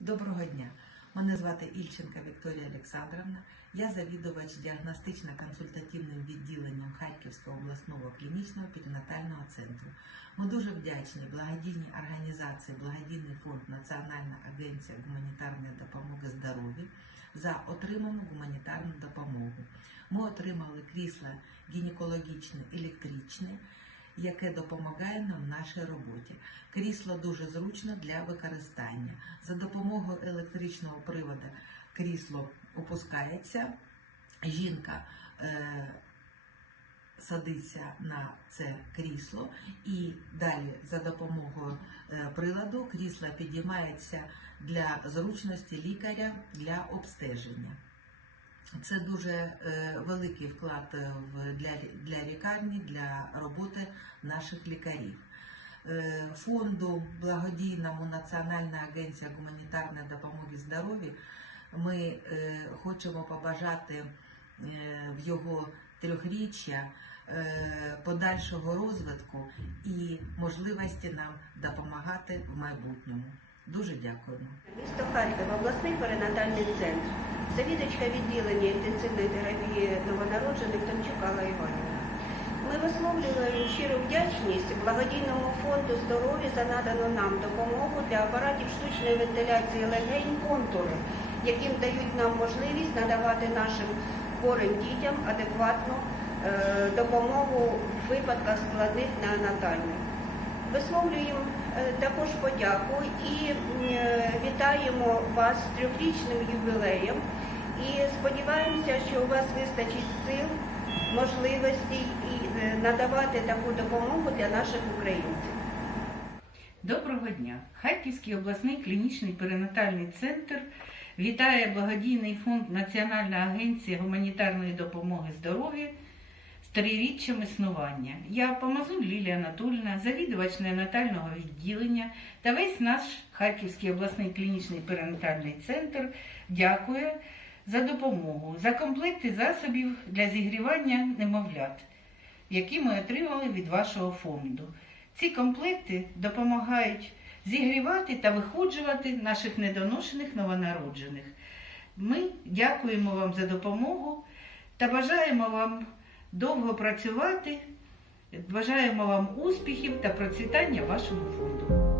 Доброго дня! Мене звати Ільченка Вікторія Олександровна. Я завідувач діагностично-консультативним відділенням Харківського обласного клінічного перинатального центру. Ми дуже вдячні благодійній організації Благодійний фонд Національна агенція гуманітарної допомоги здоров'я за отриману гуманітарну допомогу. Ми отримали крісло гінекологічне електричне, яке допомагає нам в нашій роботі. Крісло дуже зручно для використання. За допомогою електричного приводу крісло опускається, жінка е, садиться на це крісло і далі за допомогою е, приладу крісло підіймається для зручності лікаря для обстеження. Це дуже е, великий вклад е, для, лікарні, для роботи наших лікарів. Е, Фонду благодійному Національна агенція гуманітарної допомоги здоров'я ми хочемо побажати в його трьохріччя подальшого розвитку і можливості нам допомагати в майбутньому. Дуже дякуємо. Місто Харків, обласний перинатальний центр, завідувачка відділення інтенсивної терапії новонароджених Томчук Алла Іванівна. Ми висловлюємо щиру вдячність благодійному фонду здоров'я за надану нам допомогу для апаратів штучної вентиляції легень контури, яким дають нам можливість надавати нашим хворим дітям адекватну е, допомогу в випадках складних неонатальних. Висловлюємо е, також подяку і е, вітаємо вас з трьохрічним ювілеєм. І сподіваємося, що у вас вистачить сил, можливостей і е, надавати таку допомогу для наших українців. Доброго дня! Харківський обласний клінічний перинатальний центр вітає благодійний фонд Національна агенція гуманітарної допомоги здоров'я триріччям існування. Я Помазун Лілія Анатольевна, завідувач неонатального відділення та весь наш Харківський обласний клінічний перинатальний центр дякує за допомогу, за комплекти засобів для зігрівання немовлят, які ми отримали від вашого фонду. Ці комплекти допомагають зігрівати та виходжувати наших недоношених новонароджених. Ми дякуємо вам за допомогу та бажаємо вам довго працювати, бажаємо вам успіхів та процвітання вашому фонду.